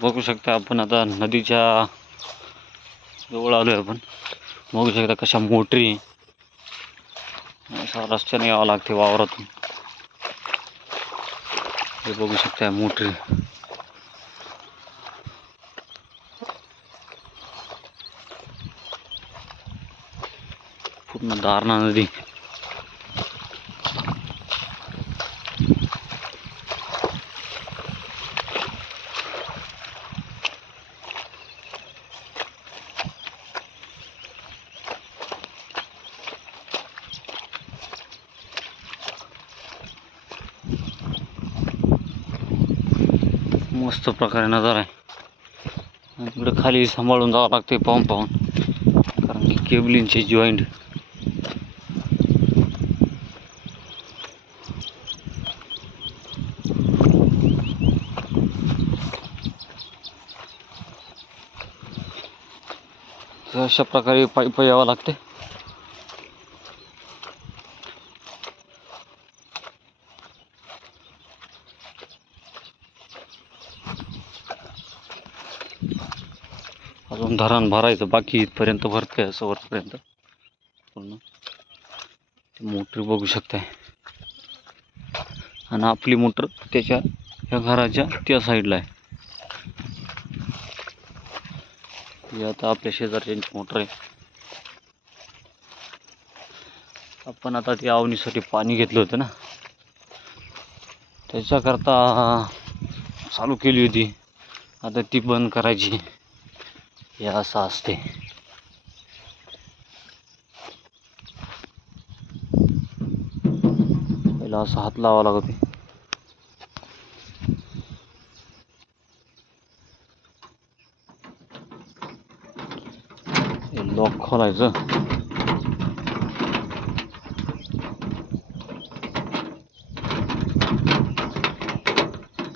बघू शकता आपण आता नदीच्या जवळ आलोय आपण. बघू शकता कशा मोटरी असा रस्त्याने यावं लागते वावरातून. हे बघू शकता मोटरी पूर्ण दारणा नदी. मस्त प्रकारे नजारा आहे. इकडं खाली सांभाळून जावं लागते पाहून पाहून. कारण की केबलिंगचे जॉईंट अशा प्रकारे पाईप यावं लागते अजून धरण भरायचं बाकी इथपर्यंत भरतंय असं वरपर्यंत. पूर्ण. मोटर बघू शकताय. आणि आपली मोटर त्याच्या या घराच्या त्या साईडला आहे. ही आता आपल्या शेजारच्यांची मोटर आहे. आपण आता ती आवनीसाठी पाणी घेतलं होतं ना. त्याच्याकरता चालू केली होती. आता ती बंद करायची. हे असं असते पहिला असा हात लावा लागते हे लॉक खोलायचं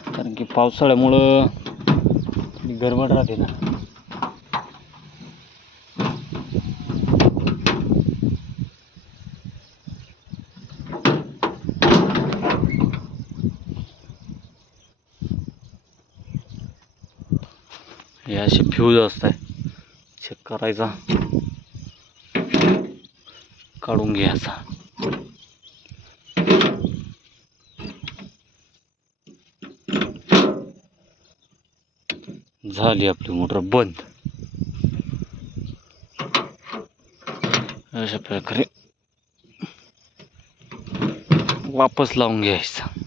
कारण की पावसाळ्यामुळं गरमट गरबड राहते ना हे असे फ्यूज असतात चेक करायचा. काढून घ्यायचा. झाली आपली मोटर बंद. अशा प्रकारे वापस लावून घ्यायचा.